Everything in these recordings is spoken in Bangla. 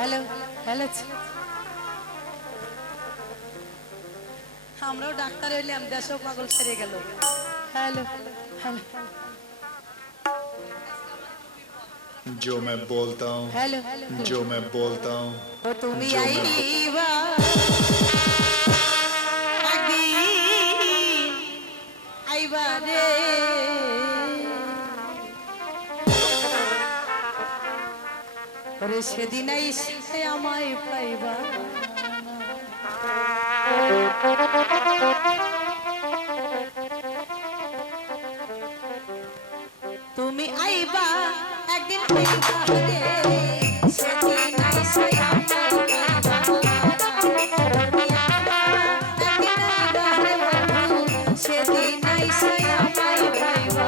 হ্যালো হ্যালো আমরাও ডাক্তার হইলাম দেশও পাগল সেরে গেল হ্যালো হ্যালো जो मैं बोलता हूँ হ্যালো जो मैं बोलता हूँ ও তুমি जो मैं আইবা একদিন আইবা রে ওরে সেদিন আইসে আমায় পাইবা তুমি আইবা একদিন পাইবা রে সেদিন আইসে আমায় পাইবা তুমি আইবা একদিন আইবা রে বন্ধু সেদিন আইসে আমায় পাইবা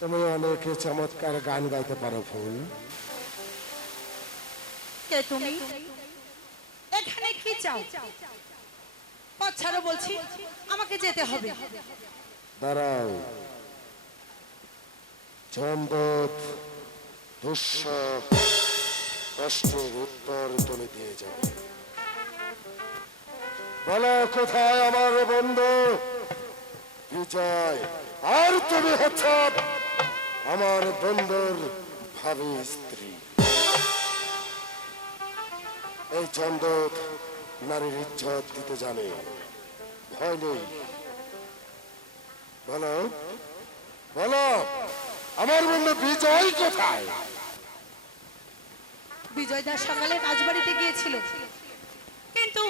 তুমি অনেক চমৎকার গান গাইতে পারো ফুল। কে তুমি? এখানে কি চাও? পথ ছাড়ো বলছি, আমাকে যেতে হবে। দাঁড়াও, চন্দত দুঃস প্রশ্নের উত্তর তুমি দিয়ে যাও। বলো কোথায় আমার বন্ধু বিজয়? আর তুমি হচ্ছ আমার বন্ধুর ভাবি স্ত্রী। এই চন্দত নারীর ইজ্জত দিতে জানে, ভয় নেই। বলো বলো, আমার বন্ধু বিজয় কোথায়? বিজয় দাস সকালে রাজবাড়িতে গিয়েছিল, কিন্তু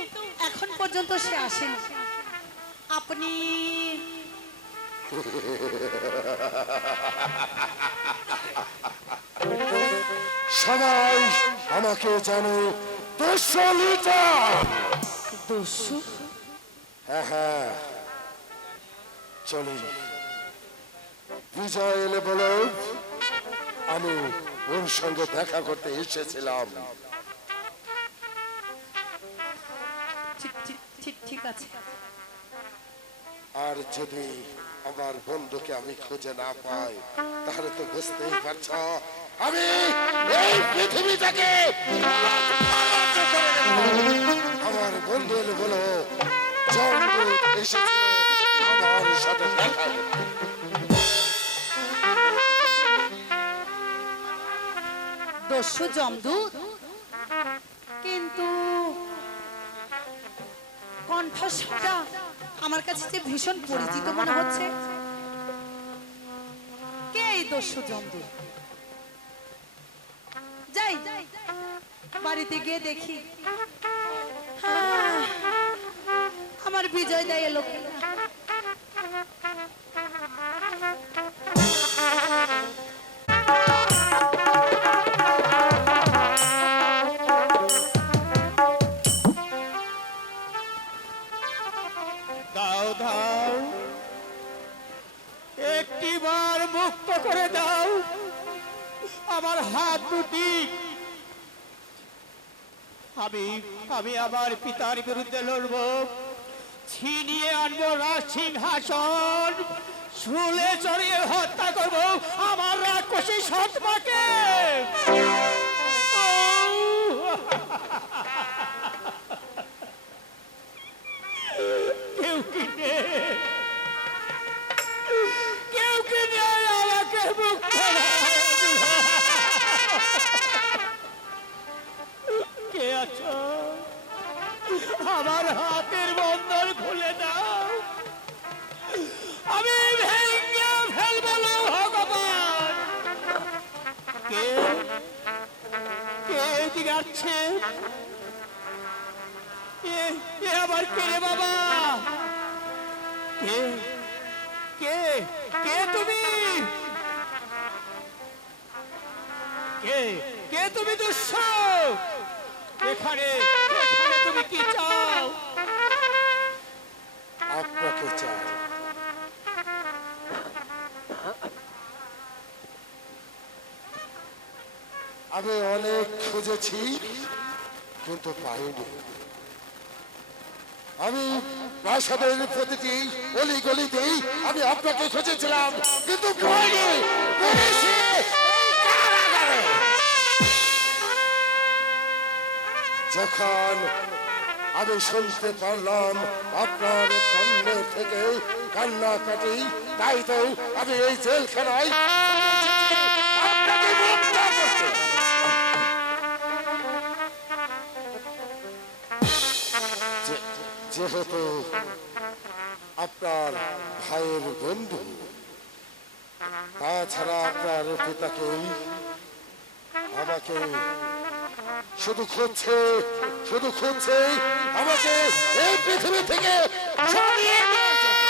এখন পর্যন্ত সে আসেনি। আপনি সবাই আমাকে জানে দোষলিতা। দস্যু? হ্যাঁ হ্যাঁ, চলি। বিজয় এলে বলো আমি ওর সঙ্গে দেখা করতে এসেছিলাম। ঠিক আছে। আর যদি আমার বন্ধুকে আমি খুঁজে না পাই, তাহলে তো বুঝতেই পারছ আমি এই পৃথিবীটাকে আমার বন্ধু এলে বলো জঙ্গল এসেছে আমার সাথে দেখা করতে। দস্যু জমদূত, কিন্তু কণ্ঠস্বরটা আমার কাছে যে ভীষণ পরিচিত মনে হচ্ছে। কে এই দস্যু জমদূত? যাই বাড়িতে গিয়ে দেখি আমার বিজয় দা এলো কিনা। দাও দাও, একটিবার মুক্ত করে দাও আমার হাত দুটি। আমি আমার পিতার বিরুদ্ধে লড়ব, ছিনিয়ে আনবো রাজ সিংহাসন, শুলে চড়িয়ে হত্যা করব আমার রাক্ষসী সৎমাকে। কেউ কি নেই আমাকে মুক্ত কে আছো? আমার হাতের বন্ধন খুলে দাও, আমি ভেঙে ফেলবো না ভগবান। কে কে এদিকে আসছে? এ আবার কে রে বাবা? কে কে কে তুমি? কে কে তুমি দুঃস? এখানে এখানে তুমি কি চাও? আপনাকে চাই। আমি অনেক খুঁজেছি কিন্তু পাইনি। আমি প্রাসাদের প্রতিটি অলি গলিতেই আমি আপনাকে খুঁজেছিলাম কিন্তু পাইনি। পুলিশে, কারাগারে। যখন আমি শুনতে পারলাম আপনার কন্যের থেকে কান্নাকাটি, তাই তো আমি এই জেলখানায় আপনাকে মুক্ত করতে। যেহেতু আপনার ভাইয়ের বন্ধু, তাছাড়া আপনার পিতাকে আমাকে শুধু খুঁজছে আমাকে এই পৃথিবী থেকে সরিয়ে দেওয়ার জন্য।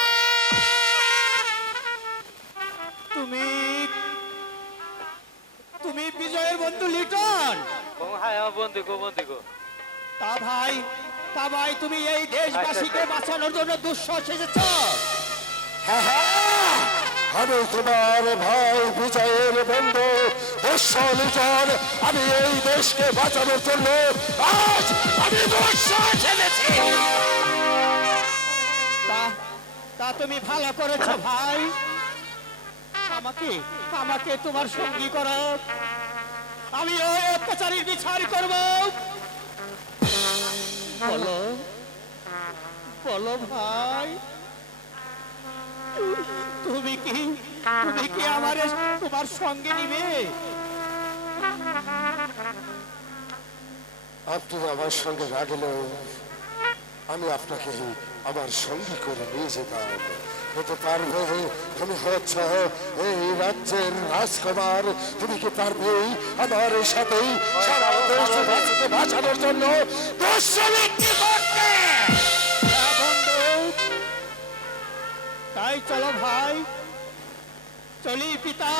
তুমি বিজয়ের বন্ধু লিটন? হ্যাঁ আমার বন্ধু গো। তা ভাই তুমি এই দেশবাসীকে বাঁচানোর জন্য দুঃসাহস এসেছ? হ্যাঁ হ্যাঁ, আমি তোমার ভাই বিজয়ের বন্ধু দুঃসলিজন আমি এই দেশকে বাঁচানোর জন্য আজ আমি দুঃসাহস এনেছি। তা তুমি ভালো করেছো ভাই, আমাকে আমাকে তোমার সঙ্গী করো, আমি ওই অত্যাচারীর বিচার করব। বলো বলো ভাই, তুমি কি আমার তোমার সঙ্গে নিবে? আপনি আমার সঙ্গে না গেলেও আমি আপনাকে আমার সঙ্গী করে নিয়ে যেতাম। হতে পারবে তুমি হচ্ছ এই রাজ্যের রাজকুমার, তুমি কি পারবে আমার সাথে সারা দেশবাসীকে বাঁচানোর জন্য দুঃসমৃদ্ধি করতে? হ্যাঁ বন্ধু, তাই চলো ভাই, চলি পিতা।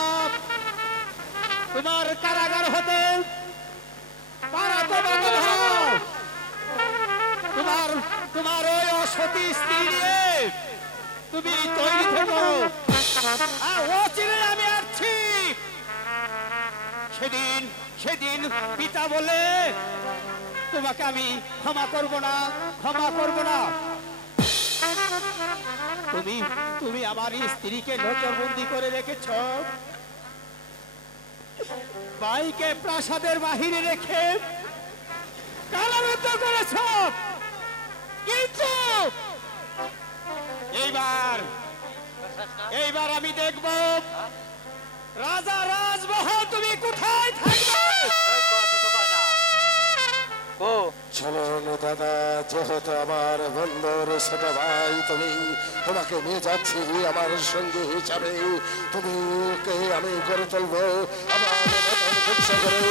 তোমার কারাগার হতে তোমার তোমার ওই অসতী স্ত্রী নিয়ে তুমি তৈরি থেকো, আর অচিরে আমি আসছি। সেদিন সেদিন পিতা বলে তোমাকে আমি ক্ষমা করব না, ক্ষমা করব না। তুমি তুমি আমার স্ত্রীকে নজরবন্দি করে রেখেছ, ভাইকে প্রাসাদের বাহিরে রেখে কারারুদ্ধ করেছ, কিন্তু এইবার আমি দেখব রাজা রাজমহল তুমি কোথায় থাকবে। চলুন দাদা, যেহেতু আমার বন্ধুর ছোট ভাই তুমি, তোমাকে নিয়ে যাচ্ছি আমার সঙ্গী হিসাবে। তুমি কে আমি করে তুলবো আমার ইচ্ছা করে।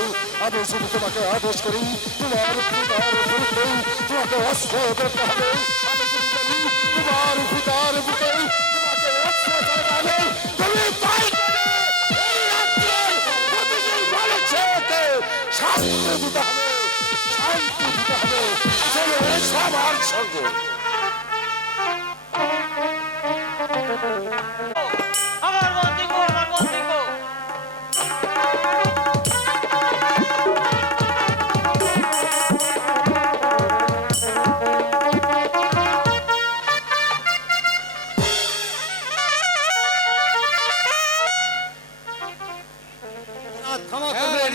আমি শুধু তোমাকে আদেশ করি, তোমার পিতার বিরুদ্ধে তোমাকে অস্ত্র করতে হবে। আমি যদি বলি তোমার পিতার বুকে তোমাকে অস্ত্র চালাতে হবে, তুমি তাই করবে। এই রাজ্যের প্রতিটি মানুষকে শাস্তি দিতে হবে, শান্তি দিতে হবে। চলো সবার সঙ্গে। আমার বন্দি গো, আমার বন্দি গো।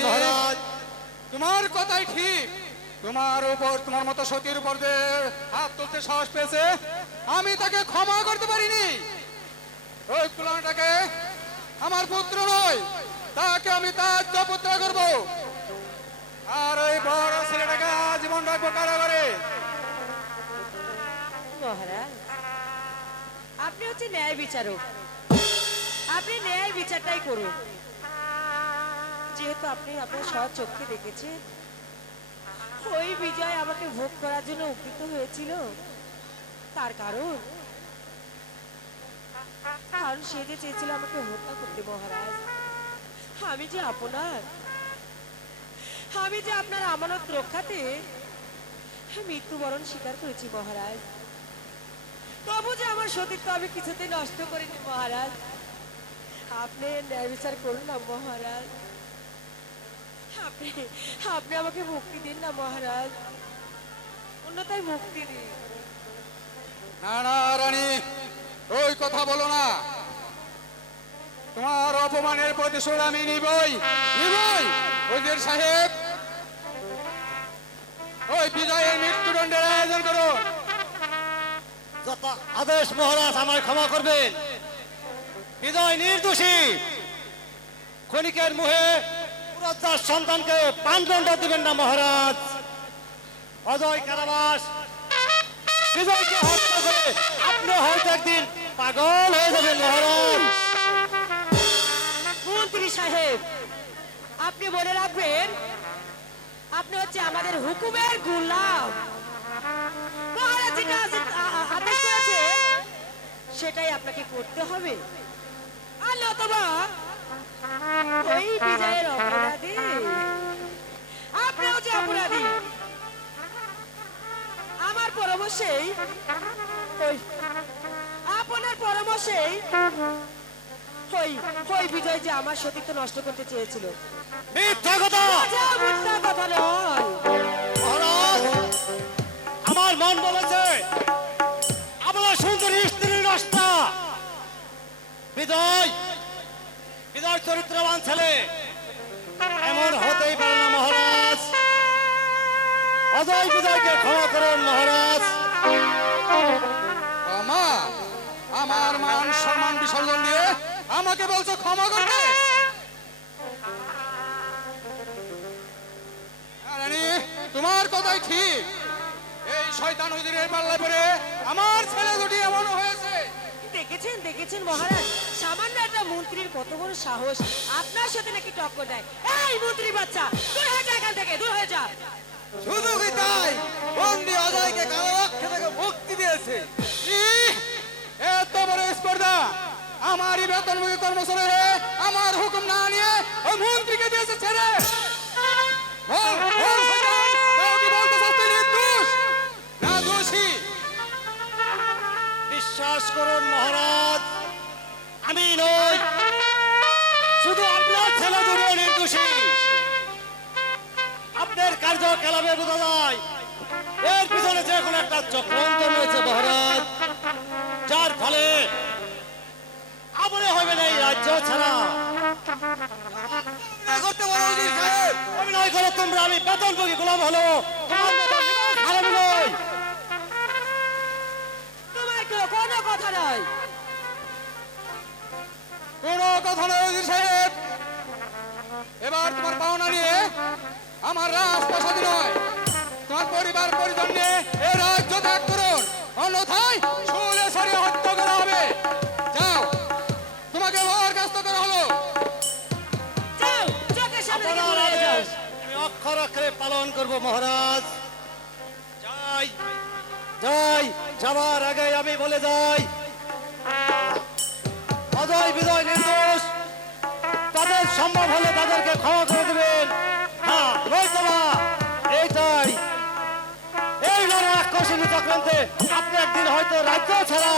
মহারাজ, তোমার কথাই ঠিক। তোমার উপর, তোমার মতো সতীর উপর যে হাত তুলতে সাহস পেয়েছে, আমি তাকে ক্ষমা করতে পারিনি। ওই কুলাটাকে আমার পুত্র নয়, তাকে আমি তার পুত্র করব। আর ওই বড় ছেলেটাকে জীবন রাখবো কারাগারে। মহারাজ, আপনি হচ্ছে ন্যায় বিচারক, আপনি ন্যায় বিচারটাই করুন। যেহেতু আপনি আপনার স্বচক্ষে দেখেছেন ওই বিজয় আমাকে ভোগ করার জন্য উপনীত হয়েছিল, তার কারণ সে যে চেয়েছিল আমাকে হত্যা করতে। মহারাজ, আমি যে আপনার আমানত রক্ষাতে মৃত্যুবরণ স্বীকার করেছি মহারাজ। তবু যে আমার সতীত্ব আমি কিছুতেই নষ্ট করিনি মহারাজ। আপনি ন্যায় বিচার করুন না মহারাজ, আপনি আমাকে মুক্তি দিন না মহারাজ, অন্যথায় মুক্তি দিন। না না রানী, ওই কথা বলো না। তোমার অপমানের প্রতিশোধ আমি নিবই। ওদের সাহেব, ওই বিজয়ের মৃত্যুদণ্ডের আয়োজন করুন। আদেশ মহারাজ, আমায় ক্ষমা করবেন। বিজয় নির্দোষী, ক্ষণিকের মুহে পুরোদ্ধার সন্তানকে প্রাণদণ্ড দিবেন না মহারাজ। অজয় কারাবাস বিজয়কে হত্যা করে আপনি হয়তো একদিন পাগল হয়ে যাবেন মহারাজ। মন্ত্রী সাহেব, আপনি মনে রাখবেন আপনি হচ্ছে আমাদের হুকুমের গোলাম। মহারাজ যেটা আদেশ করেছে সেটাই আপনাকে করতে হবে। আর নতুবা ওই বিজয়ের অপরাধী, আপনিও যে অপরাধী। আমার পরামর্শেই, ওই আপনার পরামর্শেই ওই ওই ওই বিজয় যে আমার সতীত্ব নষ্ট করতে চেয়েছিল। মিথ্যা কথা রাজা, মিথ্যা কথা নয়। মহারাজ, আমার মন বলেছে আপনার সুন্দরী স্ত্রী নষ্টা। বিজয় বিজয় চরিত্রবান ছেলে, এমন হতেই পারে না মহারাজ। অজয় বিজয়কে ক্ষমা করুন মহারাজ। ক্ষমা? আমার মান সম্মান বিসর্জন দিয়ে আমাকে বলছো ক্ষমা করতে? রানী, তোমার কথাই ঠিক। এই শয়তান হুজুরের পাল্লায় পড়ে আমার ছেলে দুটি এমন হয়েছে। দেখেছেন দেখেছেন মহারাজ, সামান্য একটা মন্ত্রীর কত বড় সাহস, আপনার সাথে নাকি টক্কর দেয়। এই মন্ত্রী বাচ্চা, দূর হয়ে যা এখান থেকে, দূর হয়ে যা। শুধু কি তাই, বন্দি অজয়কে কারারক্ষে থেকে মুক্তি দিয়েছে। ইহ, এত বড় স্পর্ধা! আমারই বেতনভোগী কর্মচারী হয়ে আমার হুকুম না নিয়ে ওই মন্ত্রীকে দিয়েছে ছেড়ে। বল, বল শয়তান, তাও কি বলতে চাস তুই নির্দোষ না দোষী? বিশ্বাস করুন মহারাজ, আমি নই, শুধু আপনার ছেলে দুটো নির্দোষী। আপনার কার্যকলাপে বোঝা যায় এর পিছনে যে কোনো একটা চক্রান্ত রয়েছে মহারাজ, যার ফলে আপনি হইবেন এই রাজ্য ছাড়া। অভিনয় করো তোমরা, আমি বেতনভোগী গোলাম হলো, তোমার বেতন নিবো, খারাপ নয়। তোমার কোনো কথা নয়। কোনো কথা নয় ওজির সাহেব। এবার তোমার পাওনা নিয়ে আমার রাজপ্রাসাদে নয়, তোমার পরিবার পরিজন নিয়ে এ রাজ্য ত্যাগ করুন, অন্যথায় শুলে সরিয়ে হত্যা করা হবে। যাও, তোমাকে বরখাস্ত করা হলো। যাও, চোখের সামনে থেকে আপনার দূর হয়ে যাও। আদেশ আমি অক্ষর অক্ষরে পালন করব মহারাজ। যাই যাই, যাবার আগে আমি বলে যাই, অজয় বিজয় নির্দোষ, তাদের সম্ভব হলে তাদেরকে ক্ষমা করে দেবেন। হ্যাঁ রয়েছে না, এইটাই এই রাক্ষসিনী চক্রান্তে আপনি একদিন হয়তো রাজ্য ছাড়া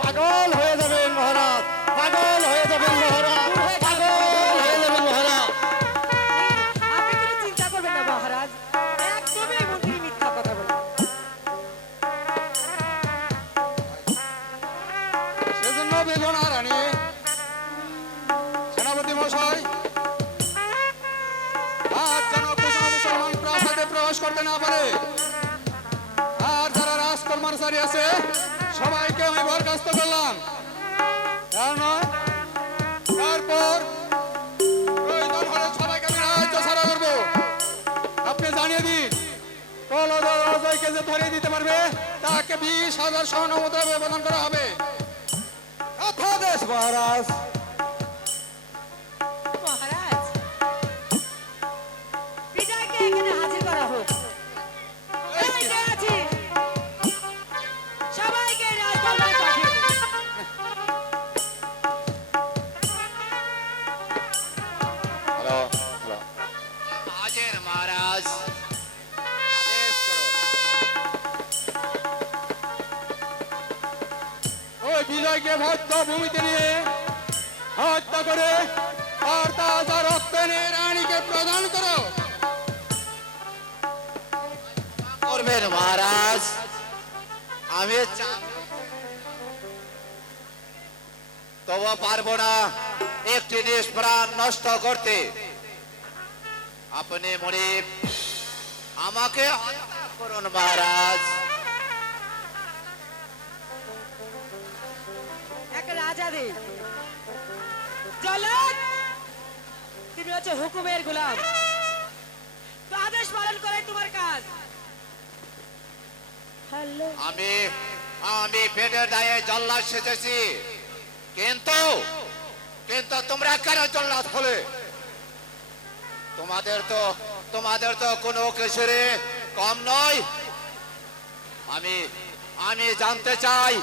পাগল হয়ে যাবেন মহারাজ, পাগল হয়ে যাবেন মহারাজ, পাগল হয়ে যাবেন মহারাজ। আপনি কোনো চিন্তা করবেন না মহারাজ, একদমই এই মন্ত্রী মিথ্যা কথা বলে। সেজন্য বেদন আর রানী, সেনাপতি মশাই, আজ যেন কোনো মুসলমান প্রাসাদে প্রবেশ করতে না পারে। আর যারা রাজকর্মচারী আছে সবাইকে আমি বরখাস্ত করলাম। কারণ তারপর প্রয়োজন হলে সবাইকে আমি রাজ্য ছাড়া করবো। আপনি জানিয়ে দিন, অজয়কে যে ধরিয়ে দিতে পারবে তাকে 20,000 স্বর্ণ মুদ্রা প্রদান করা হবে। মহারাজ, মহারাজ, বিজয়কে এখানে হাজির করা হোক। এই কে আছে? সবাইকে রাজদরবারে পাঠিয়ে দিন। হ্যালো হ্যালো, हाजिर महाराज आदेश करो। ওই বিজয়কে ভদ্র ভূমিতে নিয়ে হত্যা করে আর তাজা রক্ত এনে রানীকে প্রদান করো। করবেন মহারাজ, আমি তবু পারবো না একটি নিষ্প্রাণ নষ্ট করতে। আপনি মুনিব আমাকে হত্যা করুন মহারাজ। এক রাজা দে জল্লাদ, তুমি হচ্ছে হুকুমের গোলাম, তো আদেশ পালন করে তোমার কাজ। হ্যালো, আমি আমি পেটের দায়ে জল্লাদ সেজেছি, কিন্তু কিন্তু তোমরা কেন জল্লাদ হলে? তোমাদের তো কোনো কিছুরে কম নয়। আমি জানতে চাই,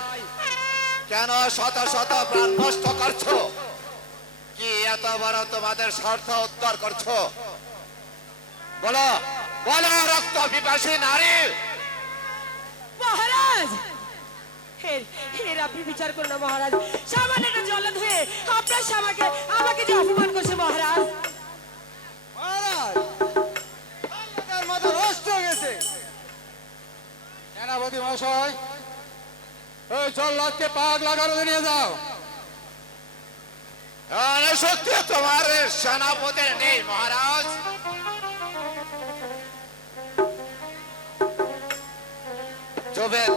কেন শত শত প্রাণ নষ্ট করছো? কি এত বড় তোমাদের স্বার্থ উদ্ধার করছো? বলো বলো, রক্ত পিপাসী নারী। মহারাজ, এর আপনি বিচার করুন না মহারাজ। সামান্য একটা জল্লাদ হয়ে আপনার স্বামীকে আমাকে যে অপমান করছে মহারাজ। মহারাজ আপনার মাথা নষ্ট হয়ে গেছে। সেনাপতি মহাশয়, ওই জল্লাদকে পাক লাগানো নিয়ে যাও। শক্তি তোমার সেনাপতির নেই মহারাজ।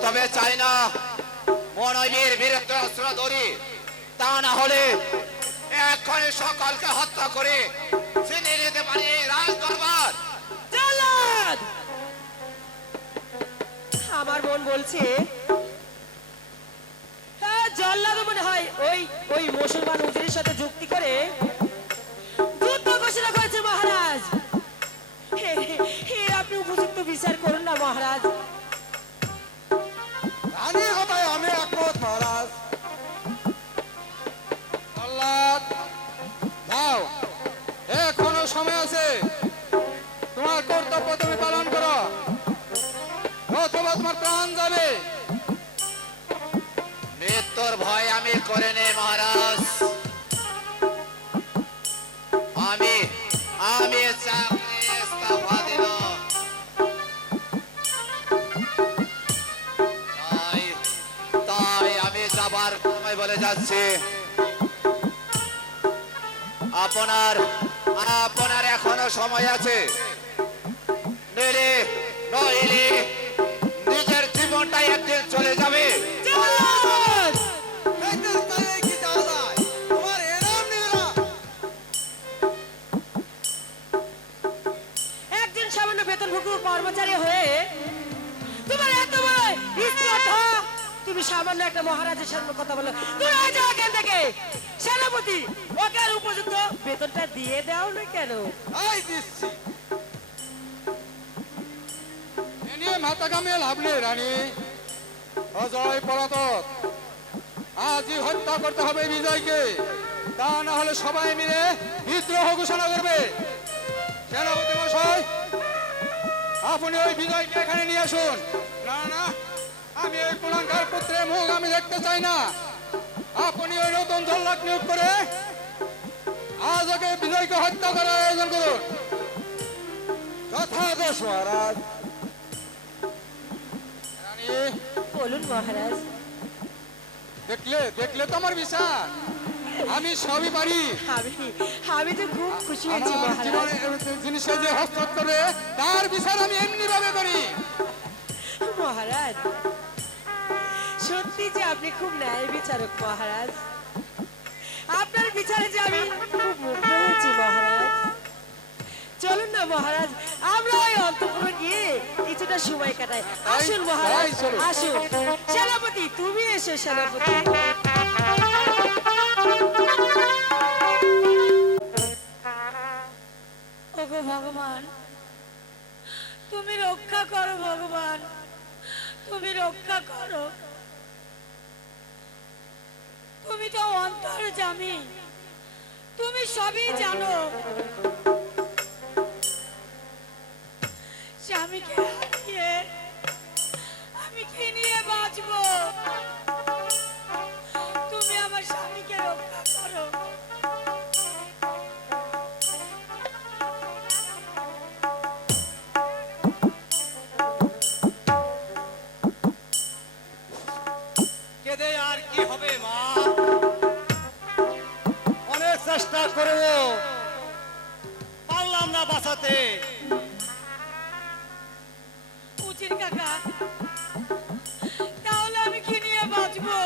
তবে চাই না মনোবীর বিরুদ্ধে অস্ত্র ধরি, তা না হলে এক্ষণে সকলকে হত্যা করে ছিনিয়ে নিতে পারি রাজ দরবার। জল্লাদ! আমার বোন বলছে জল্লাদ মনে হয় ওই মুসলমান উজিরের সাথে যুক্তি করে যুদ্ধ ঘোষণা করেছে মহারাজ। আপনি উপযুক্ত বিচার করুন না মহারাজ। রানীর কথায় আমি একমত মহারাজ। জল্লাদ, যাও, এখনো সময় আছে। তোমার কর্তব্য তুমি পালন করো, অথবা তোমার প্রাণ যাবে। মৃত্যুর ভয় আমি করে নেই মহারাজ। আমি চাকরি ইস্তফা দিল। তাই আমি যাবার সময় বলে যাচ্ছি, আপনার এখনো সময় আছে। নইলে নিজের জীবনটা একদিন চলে যাবে। জল্লাদ! কি যাওয়া যায়? তোমার এরাম নিবে না। একজন সামান্য বেতনভোগী কর্মচারী হয়ে তোমার এত বড় স্পর্ধা, তুমি সামান্য একটা মহারাজের সামনে কথা বলো। তুমি যাও এখান থেকে। সেনাপতি, ওকে আর উপযুক্ত বেতনটা দিয়ে দাও না কেন? এই দিচ্ছি। এ নিয়ে মাথা কামিয়ে লাভ নেই রানী। অজয় পলাতক, আজই হত্যা করতে হবে বিজয়কে, তা না হলে সবাই মিলে বিদ্রোহ ঘোষণা করবে। সেনাপতি মশাই, আপনি ওই বিজয়কে এখানে নিয়ে আসুন। না না, আমি ওই কুলাঙ্গার পুত্রের মুখ আমি দেখতে চাই না। আপনি ওই নতুন জল্লাদ নিয়োগ করে আজ ওকে বিজয়কে হত্যা করার আয়োজন করুন। যথাদেশ মহারাজ। রানী, বলুন মহারাজ। দেখলে তো আমার বিচার, আমি সবই পারি। আমি তো খুব খুশি হয়েছি আমার মহারাজ। জীবনে জিনিসে যে হস্তক্ষেপ করে তার বিচার আমি এমনি ভাবে করি। মহারাজ, সত্যি যে আপনি খুব ন্যায় বিচারক মহারাজ। আপনার বিচারে যে আমি খুব মুগ্ধ হয়েছি মহারাজ। চলুন না মহারাজ, আমরা ওই অন্তপুরে গিয়ে কিছুটা সময় কাটাই। আসুন মহারাজ, তাই চলুন। আসুন। সেনাপতি, তুমি এসো সেনাপতি। ওগো ভগবান, তুমি রক্ষা করো ভগবান, তুমি রক্ষা করো। তুমি তো অন্তর্যামী, তুমি সবই জানো। স্বামীকে হারিয়ে আমি কি নিয়ে বাঁচবো? তুমি আমার স্বামীকে রক্ষা করো। কেঁদে আর কি হবে মা? অনেক চেষ্টা করেও পারলাম না বাঁচাতে। উজির কাকা, তাহলে আমি কি নিয়ে বাঁচবো?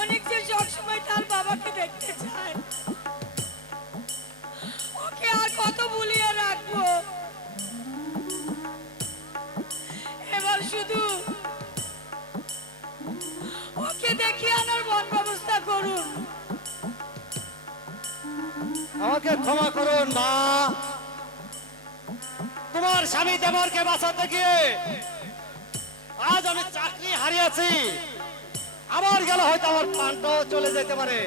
অনেক যে সবসময় তার বাবাকে দেখতে চায়, ওকে আর কত ভুলিয়ে রাখবো? এবার শুধু ওকে দেখিয়ে আনার মন ব্যবস্থা করুন। আমাকে ক্ষমা করুন মা। তোমার স্বামী দেবরকে বাঁচাতে গিয়ে আজ আমি চাকরি হারিয়েছি। আবার গেল হয়তো আমার প্রাণটাও চলে যেতে পারে।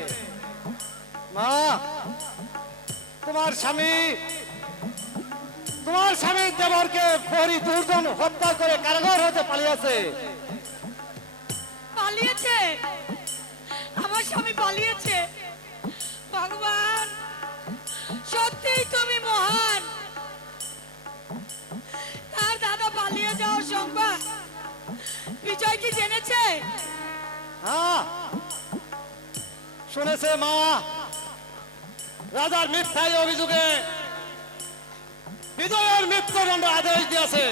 মা, তোমার স্বামী তোমার স্বামী দেবরকে প্রহরী দুর্জন হত্যা করে কারাগার হতে পালিয়েছে। পালিয়েছে, আমার স্বামী পালিয়েছে। ভগবান, সত্যিই তুমি মহান। তার দাদা পালিয়ে যাওয়ার সংবাদ বিজয় কি জেনেছে? হ্যাঁ, শুনেছে মা। রাজার মিথ্যায় অভিযোগে বিজয়ের মৃত্যুদণ্ড আদেশ দিয়েছে।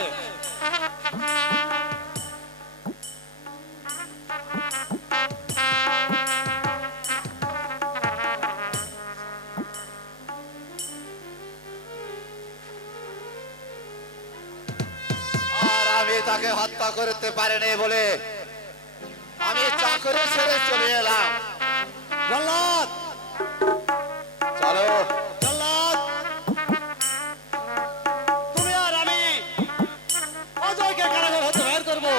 আর আমি তাকে হত্যা করতে পারিনি বলে আমি চাকরি ছেড়ে চলে এলাম। জল্লাদ, চলো জল্লাদ, তুমি আর আমি অজয়কে কারাগার হতে বের করবো।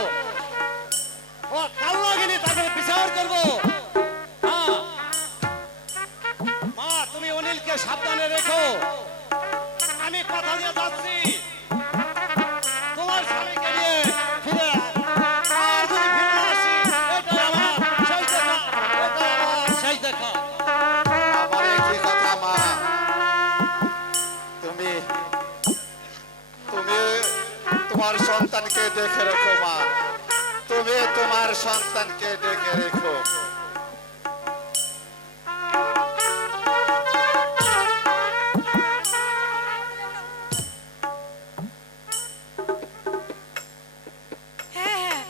ও কাল্লাগিনি তাদের বিচার করবো। হ্যাঁ, মা তুমি অনিলকে সাবধানে রেখো। আমি কথা দিয়ে যাচ্ছি, তোমার স্বামীকে নিয়ে ফিরে আর যদি ফিরে না আসি, এটাই আমার শেষ দেখা, এটাই আমার শেষ দেখা। আমার একটি কথা মা, তুমি তুমি তোমার সন্তানকে দেখে রেখো মা, তুমি তোমার সন্তানকে দেখে রেখো। হ্যাঁ হ্যাঁ,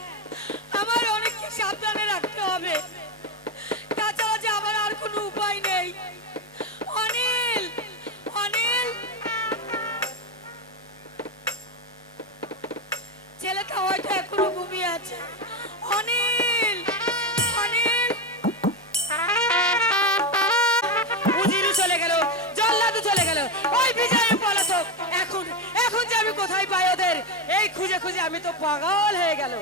আমার অনেককে সাবধানে রাখতে হবে। তাছাড়া যে আমার আর কোনো উপায় নেই। অনিল, অনিল, ছেলেটা হয়তো এখনো ঘুমিয়ে আছে। অনিল, অনিল, উজিরও চলে গেল, জল্লাদও চলে গেল, ওই বিজয় পলাতক। এখন এখন যে আমি কোথায় পাই ওদের? এই খুঁজে খুঁজে আমি তো পাগল হয়ে গেল।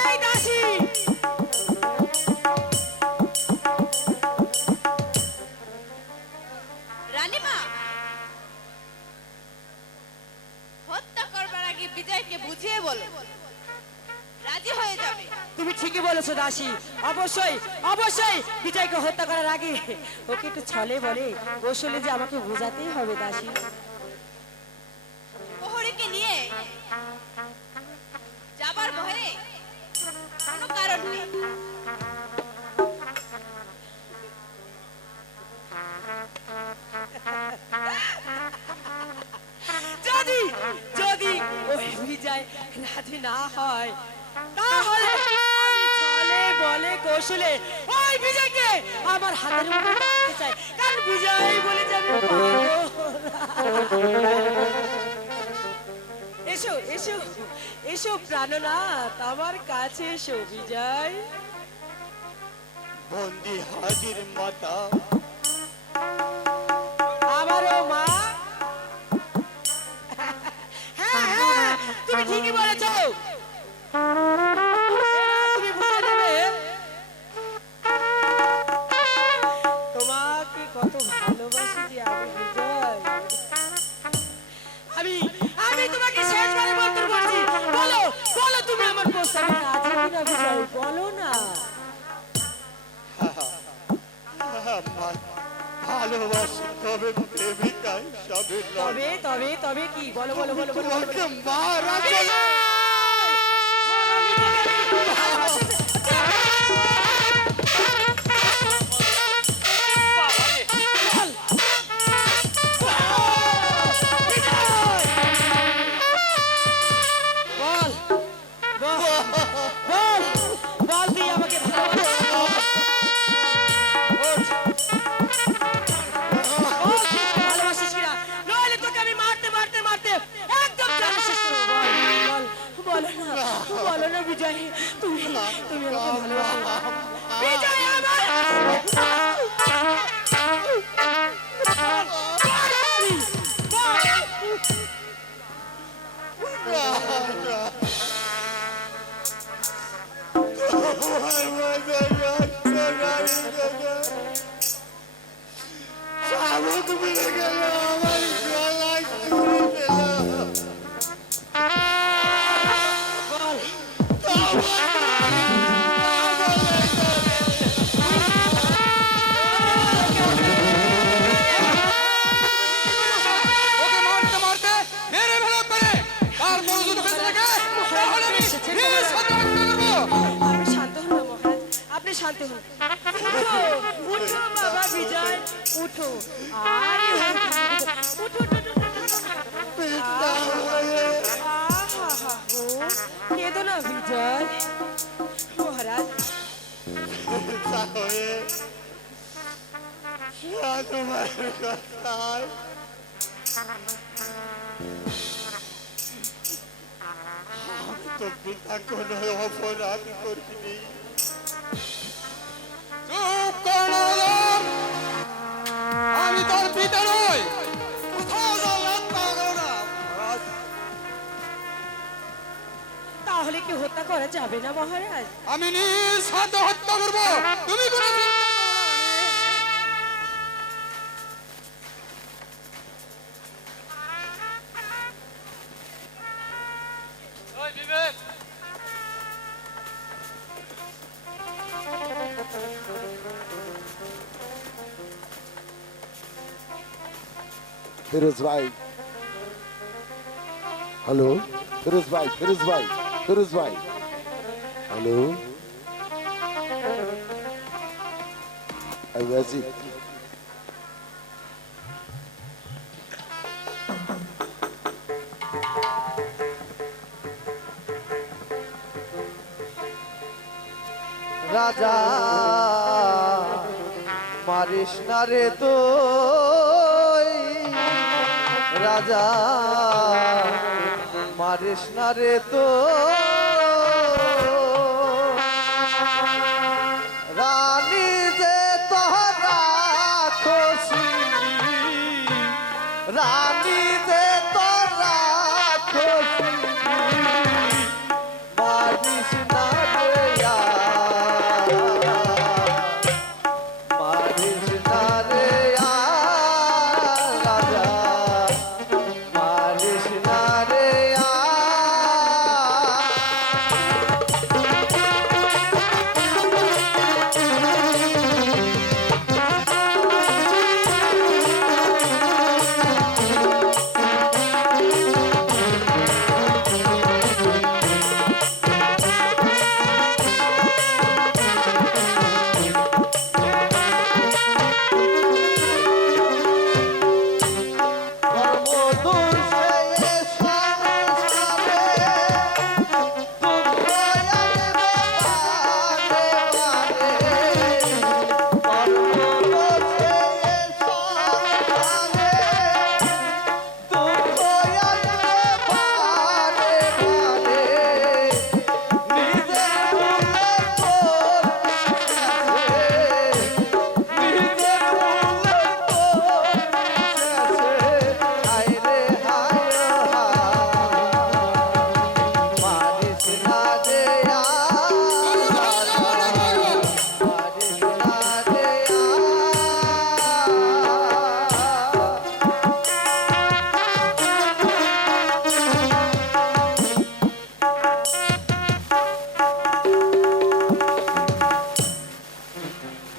এই দাসী, রানীমা, হত্যা করবার আগে বিজয়কে বুঝিয়ে বলো, রাজি হয়ে যাবে। তুমি ঠিকই বলেছো দাসী। অবশ্যই অবশ্যই বিজয়কে হত্যা করার আগে ওকে একটু ছলে বলে কৌশলে যে আমাকে বোঝাতেই হবে দাসী। প্রহরীকে নিয়ে যাবার ভয়ে কোনো কারণ নেই। যদি যদি ওই বিজয় রাজি না হয়, তাহলে আমি ছলে বলে কৌশলে ওই বিজয়কে আমার হাতের মধ্যে মারতে চাই। কারণ বিজয় বলে যে আমি পাগল। এসো এসো এসো প্রাণনাথ, আমার কাছে এসো বিজয়। বন্দি হাজির মাতা। আমারও মা। হ্যাঁ হ্যাঁ, তুমি ঠিকই বলেছ। তুমি বুঝে নেবে তোমাকে কত ভালোবাসি যে আমি বিজয়। আমি আমি তোমাকে শেষবারের মতো বলছি, বলো বলো তুমি আমার প্রস্তাবে রাজি কিনা বিজয়, বলো না। ভালোবাসি, তবে প্রেমিকায় সবে তবে তবে তবে কি? বলো বলো বলো বলো বলো, বলো। মারা বল বল বল বল, তুই আমাকে ভালোবাসিস? ওঠ। বল তুই আমাকে ভালোবাসিস কিনা, নইলে তোকে আমি মারতে মারতে মারতে একদম জান শেষ করবো। বল বল, বলো না বিজয়, তুমি মিলে গেল আমার গলায় ছুরি দিল ওকে মারতে মারতে মেরে ফেলা পারে তারপর যদি বেঁচে থাকে তাহলে আমি নিজ হাতে হত্যা করবো। আপনি শান্ত হন না মহারাজ, আপনি শান্ত হন। উঠো উঠো বাবা বিজয়, উঠো। আরে উঠো উঠো উঠো, উঠো। আহা, ও কেঁদো না বিজয়। মহারাজ তাহলে তোমার কথায় আমি তো পিতা কোনো অপরাধ করিনি। চুপ কর নরদম। আমি তোর পিতা নই। তাহলে কি হত্যা করা যাবে না মহারাজ? আমি নিজ হাতে হত্যা করবো, তুমি কোনো চিন্তা করো না। ওই বিবেক, ফিরোজ ভাই, হ্যালো ফিরোজ ভাই, ফিরোজ ভাই, ফিরোজ ভাই, হ্যালো আইয়াজি। রাজা মারিস না রে তো রাজা মারিস না রে তো রানী যে তোরা খুশি রানী যে তোরা খুশি মারিস না রে মারিস না রে রাজা মারিস না রে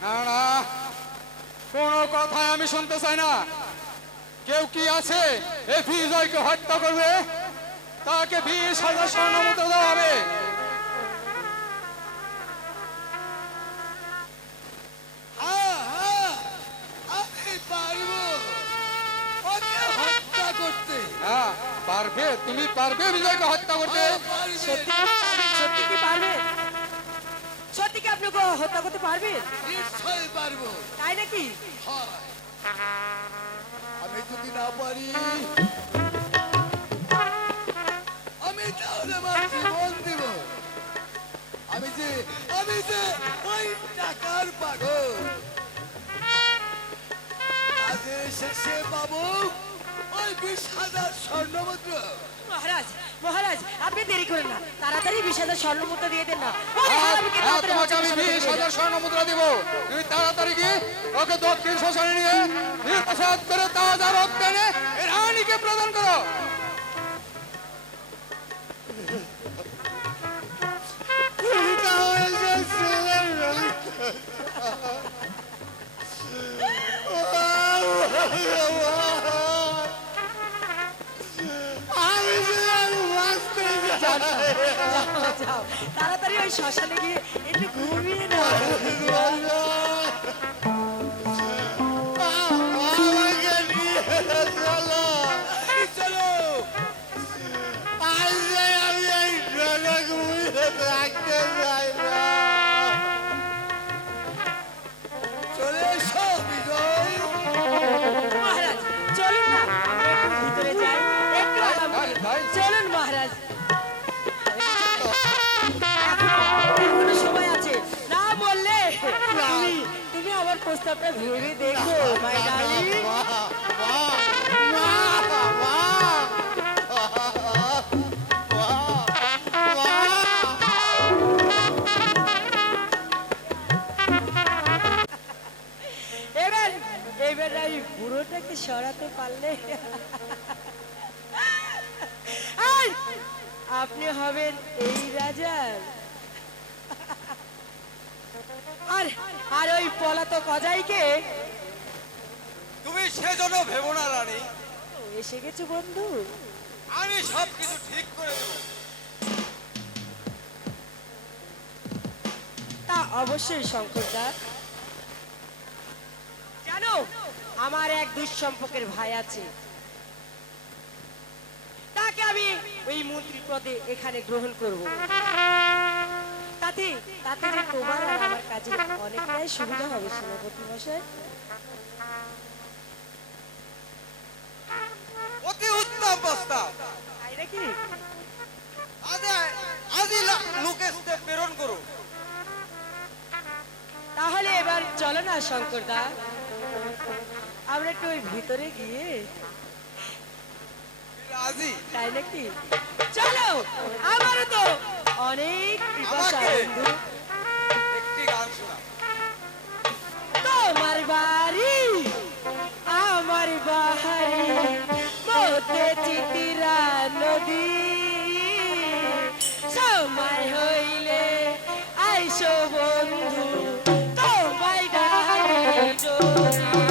না না, কোনো কথাই আমি শুনতে চাই না। কেউ কি আছে এই বিজয়কে হত্যা করবে, তাকে 20,000 স্বর্ণ মুদ্রা দেওয়া হবে। আমি পারবো ওকে হত্যা করতে। হ্যাঁ পারবে, তুমি পারবে বিজয়কে হত্যা করতে। সত্যি সত্যি কি পারবেন? সত্যি কি আপনি ওকে হত্যা করতে পারবেন? নিশ্চয়ই পারবো। তাই নাকি? আমি যদি না পারি আমি তাহলে আমার জীবন দিব। আমি যে ওই টাকার পাগল, কাজের শেষে পাবো ওই 20,000 স্বর্ণ মুদ্রা। মহারাজ মহারাজ, আপনি দেরি করেন না, তাড়াতাড়ি 20,000 স্বর্ণ মুদ্রা দিয়ে দেন না। ওরে হ্যাঁ, হারামিকে হ্যাঁ, তাড়াতাড়ি তোমাকে আমি হত্যা করে দিয়ে দেন। 20,000 স্বর্ণ মুদ্রা দিব। তুমি তাড়াতাড়ি গিয়ে ওকে দক্ষিণ শ্মশানে নিয়ে রাজপ্রসাদ করে তাজা রক্ত এনে এ রানীকে প্রদান করো। যাও, যাও, তাড়াতাড়ি ওই শ্মশানে গিয়ে একটু ঘুমিয়ে নাও। মহারাজ চলুন না, আমরা একটু ভিতরে যাই, একটু আরাম করি। চলুন মহারাজ, এখনো সময় আছে, না বললে তুমি আমার প্রস্তাবটা ভেবে দেখো মাই ডার্লিং। এবার এই বুড়োটাকে সরাতে পারলে এই, আপনি হবেন এই রাজার। আর আর ওই পলাতক অজয়কে তুমি সেজন্য ভেবো না রানী, এসে গেছো বন্ধু। আমি সবকিছু ঠিক করে দেবো। তা অবশ্যই শঙ্করদা, জানো আমার এক দুঃসম্পর্কের ভাই আছে, তাকে আমি ওই মন্ত্রী পদে এখানে গ্রহণ করব। তাতে তাতে যে তোমার আর আমার কাজে অনেকটাই সুবিধা হবে সেনাপতি মশাই। অতি উত্তম প্রস্তাব। তাই নাকি? আজই লোকে প্রেরণ করো। তাহলে এবার চলো না শঙ্করদা, আমরা একটু ওই ভিতরে গিয়ে, রাজি? তাই নাকি? চলো, আমারও তো অনেক পিপাসা আমাকে? বন্ধু। একটি গান শোনা। তোমার বাড়ি আমার বাহারি, মধ্যে চিতিরা নদী, সময় হইলে আইসো বন্ধু, তোমায় ডাকি যদি।